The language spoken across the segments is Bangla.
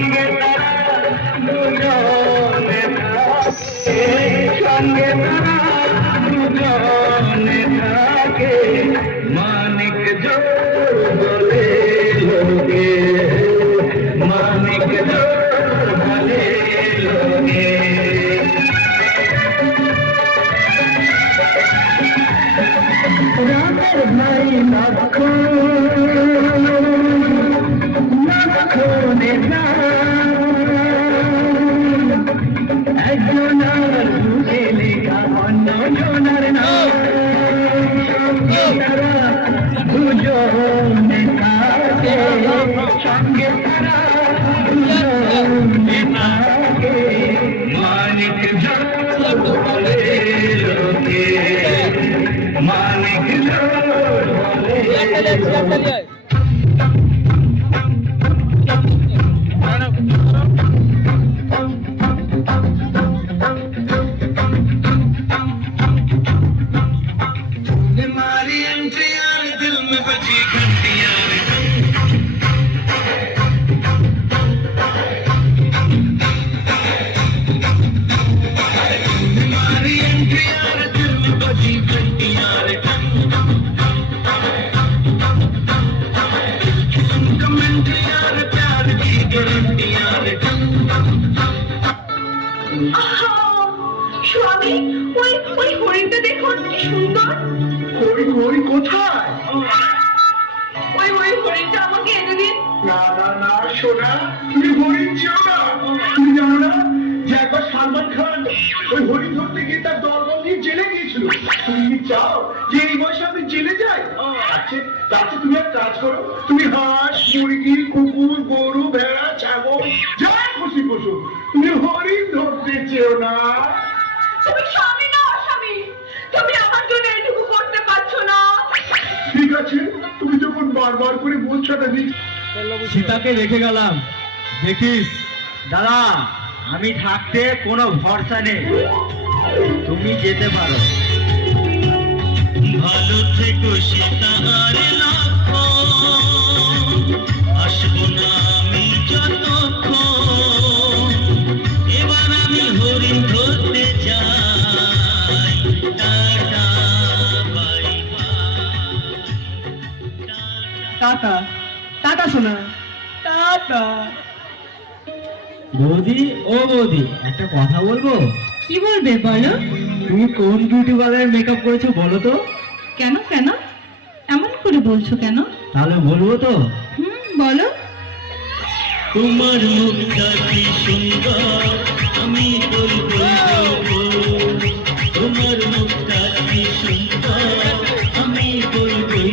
সঙ্গে তারা দুজনে থাকে, সঙ্গে তারা দুজনে থাকে, মানিক জোর বলে লোকে, মানিক জোর বলে লোকে। রাতের ভাই লক্ষণে একজনার বুঝে লেখা অন্য জনার নাম, তারা দুজনে থাকে, সঙ্গে তারা দুজনে থাকে, মানিক জোর বলে লোকে, মানিক জোর বলে লোকে। স্বামী, ওই ওই হরিণটা দেখুন কি সুন্দর। ওই ওই কোথায়? ওই ওই হরিণটা আমাকে এনে দিন। না না না সোনা, তুমি হরিণ চেও না। তুমি জানো না যে একবার সালমান খান ওই হরিণ ধরতে গিয়ে তার দলবল নিয়ে জেলে গিয়েছিল। তুমি কি চাও যে এই বয়সে আমি জেলে যাই? আচ্ছা তাতে তুমি এক কাজ করো, তুমি হাঁস মুরগি কুকুর গরু ভেড়া ছাগল যা খুশি পশু, তুমি হরিণ ধরতে চেও না। তুমি স্বামী না অস্বামী, তুমি আমার জন্য এটুকু করতে পারছো না। ঠিক আছে, তুমি যখন বারবার করে বলছো না, সীতাকে রেখে গেলাম, দেখিস দাদা আমি থাকতে কোনো ভরসা নেই, তুমি যেতে পারো। ভালো থেকো সীতা আর লক্ষণ, আসবো না আমি যতক্ষণ, এবার আমি হরিণ ধরতে যাই, tata bye bye. Tata tata শোনা, টাটা। বৌদি ও বৌদি, একটা কথা বলবো। কি বলবে বলো? তুমি কোন বিউটি পার্লারে মেকআপ করেছো বলো তো? কেন কেন এমন করে বলছো কেন? তাহলে বলবো তো। বলো। তোমার মুখটা কি সুন্দর, আমি বলবো, তোমার মুখটা কি সুন্দর, আমি বলবো,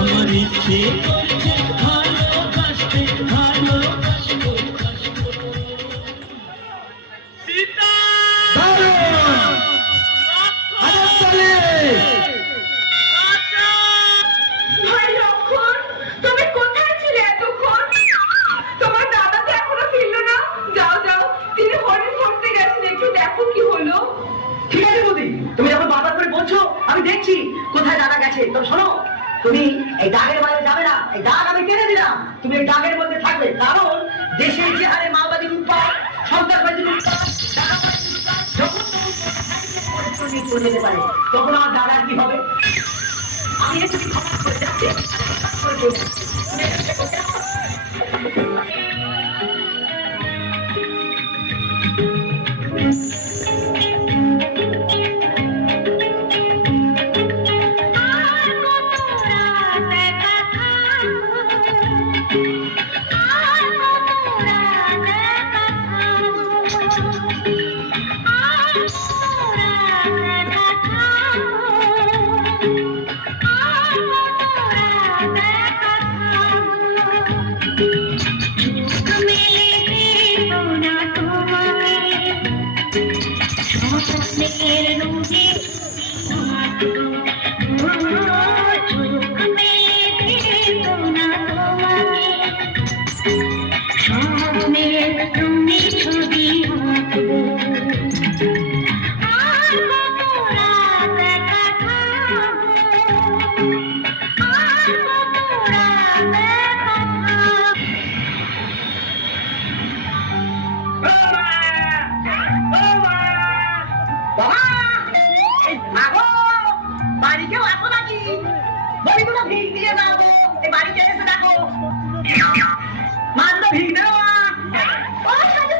আমার ইচ্ছে করছে ভালোবাসতে, ভালোবাসবো। সীতা ভাই লক্ষণ, তুমি কোথায় ছিলে এতক্ষণ? তোমার দাদা তো এখনো ফিরলো না। যাও যাও, তিনি হরিণ ধরতে গেছেন, একটু দেখো কি হলো। ঠিক আছে বৌদি, তুমি যখন বারবার করে বলছো আমি দেখছি কোথায় দাদা গেছে। তো শোনো, তুমি এই দাগের বাইরে যাবে না, এই দাগ আমি টেনে দিলাম, তুমি এই দাগের মধ্যে থাকবে। কারণ দেশের যে হারে মাওবাদী লুটপাট, সন্ত্রাসবাদী লুটপাট, ডাকাতবাজি লুটপাট, যখন তখন চলে যেতে পারে, তখন আমার দাদার কি হবে? আমি একটু ক্ষমা করে যাচ্ছি। ভিক দিয়ে যাবো, এই বাড়িতে এসে দেখো। মাত্র ভিক দেবো মা। ও সাধু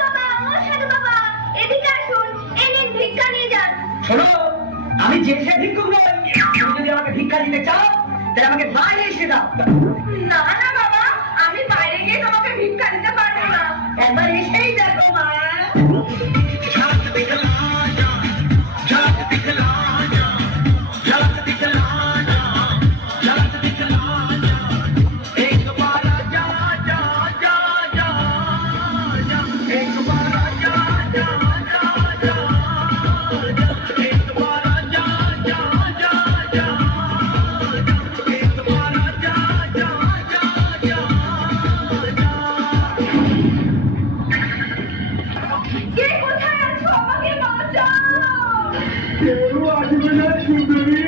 বাবা, এদিকে আসুন, এই নিন ভিক্ষা নিয়ে যান। শোনো, আমি যে সে ভিক্ষুক নই। তুমি যদি আমাকে ভিক্ষা দিতে চাও তাহলে আমাকে বাইরে এসে দাও। না না বাবা, আমি বাইরে গিয়ে তোমাকে ভিক্ষা দিতে পারবো না। একবার এসেই দেখো মা। झलक दिखला जा, झलक दिखला जा, झलक दिखला जा, झलक दिखला जा, एक बार जा जा जा जा जा, एक बार जा जा जा जा जा, एक बार जा जा जा जा जा, एक बार जा जा जा जा जा। কে কোথায় আছো? আমাকে বাঁচাও। কেউ আসবে না সুন্দরী।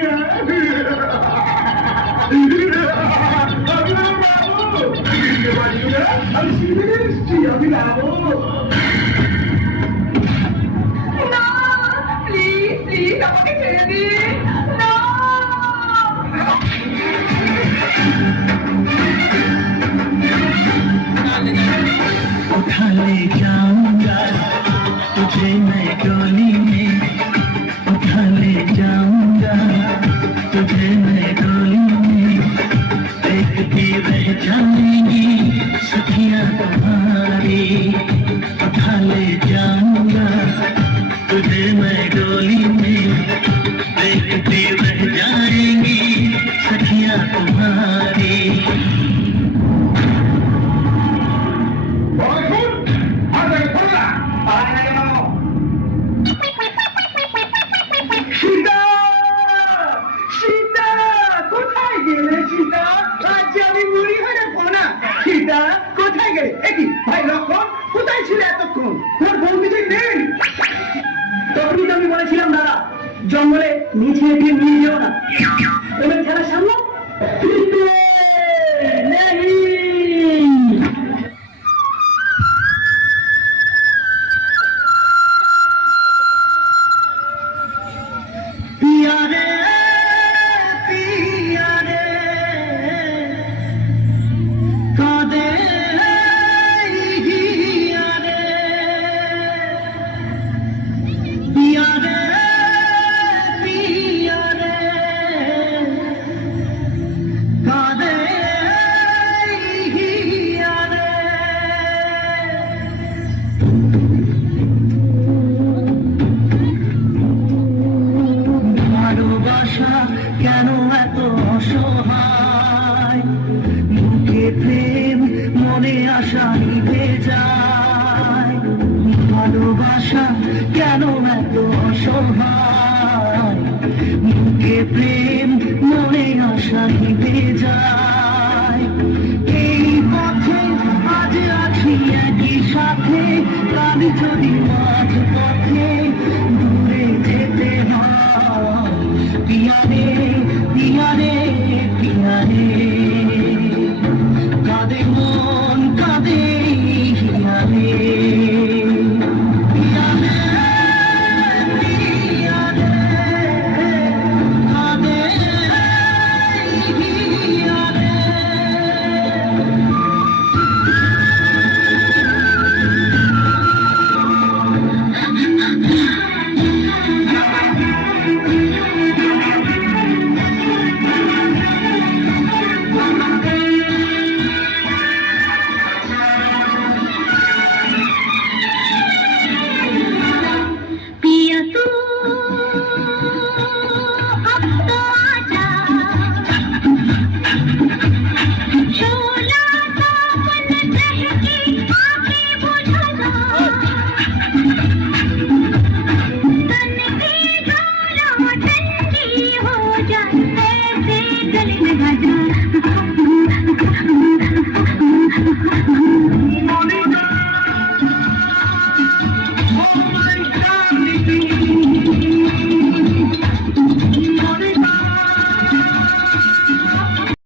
আমি বাবু, আমি শিবিরে এসছি, আমি যাবো। না, প্লিজ প্লিজ আমাকে ছেড়ে দিন। না। उठा ले जाऊंगा तुझे मैं डोली में, उठा ले जाऊंगा तुझे मैं डोली में, देखती रह जाएंगी सखियां तुम्हारी, उठा ले जाऊंगा तुझे मैं डोली में, देखती रह जाएंगी सखियां तुम्हारी। সীতা, সীতা, কোথায় গেলে সীতা? আজ আমি বুড়ি হয়ে পোনা। সীতা, কোথায় গেলে? একই ভাই লক্ষণ, কোথায় ছিল এতক্ষণ? তোর বউ কিছুই নেই। তখনই তো আমি বলেছিলাম দাদা, জঙ্গলে নিচে দিয়ে নিয়ে যেও না। এবার খেলার সামনে पिया रे पिया रे कादे हिया रे, पिया रे पिया रे कादे हिया रे। ভালোবাসা কেন এত অসহায়, মুখে প্রেম মনে আশা নিভে যায়, ভালোবাসা কেন এত অসহায়, মুখে প্রেম মনে আশা নিভে যায়। এই পথে আজ আছি একই সাথে, কাল যদি মাঝ পথে দূরে যেতে হয়, পিয়া রে পিয়া রে পিয়া রে কাঁদে মন কাঁদে হিয়া রে, পিয়া রে পিয়া রে কাঁদে হিয়া রে। पिया तू अब तो आजा, शोला सा मन बहके आके बुझा जा, तन की ज्वाला ठंडी हो जाए, ऐसे गले लगा जा।